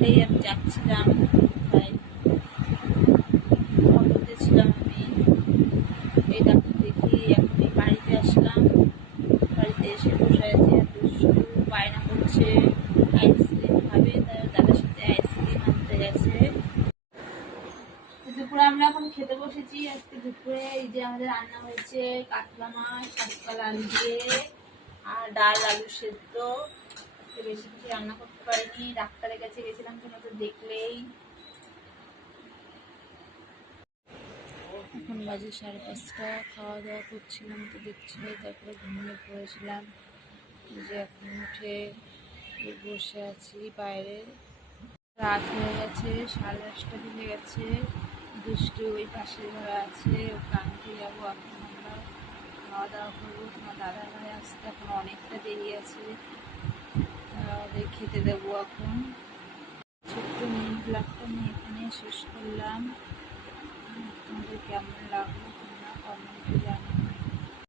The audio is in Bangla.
ছেড়েই আমি যাচ্ছিলাম কোথায়, অটোতে ছিলাম আমি। এই ডাক্তার দেখি এখনই বাড়িতে আসলাম, বাড়িতে এসে বসে আছি। আর দুষ্টু বায়না করছে আইসক্রিম খাবে, তার দাদার সাথে আইসক্রিম আনতে গেছে। দুপুরে আমরা এখন খেতে বসেছি। আজকে দুপুরে এই যে আমাদের রান্না হয়েছে কাতলা মাছ, কাঁচকলা আলু দিয়ে, আর ডাল আলু সেদ্ধ। আজকে বেশি কিছু রান্না করতে পারিনি, ডাক্তারের কাছে গেছিলাম, তোমরা তো দেখলেই। এখন বাজে 5:30, খাওয়া দাওয়া করছিলাম তো দেখছিল, তারপরে ঘুমিয়ে পড়েছিলাম। যে এখন উঠে বসে আছি বাইরে। রাত হয়ে গেছে, 8:30 বেজে গেছে। দুষ্টু ওই পাশের ঘরে আছে, ওকে আনতে যাবো। এখন আমরা খাওয়া দাওয়া করবো। তোমার দাদা ভাই আসতে এখন অনেকটা দেরি আছে, ওদের খেতে দেবো এখন। ছোট্ট মিনি ব্লগটা আমি এখানে শেষ করলাম। তোমাদের কেমন লাগলো তোমরা কমেন্টে জানাও।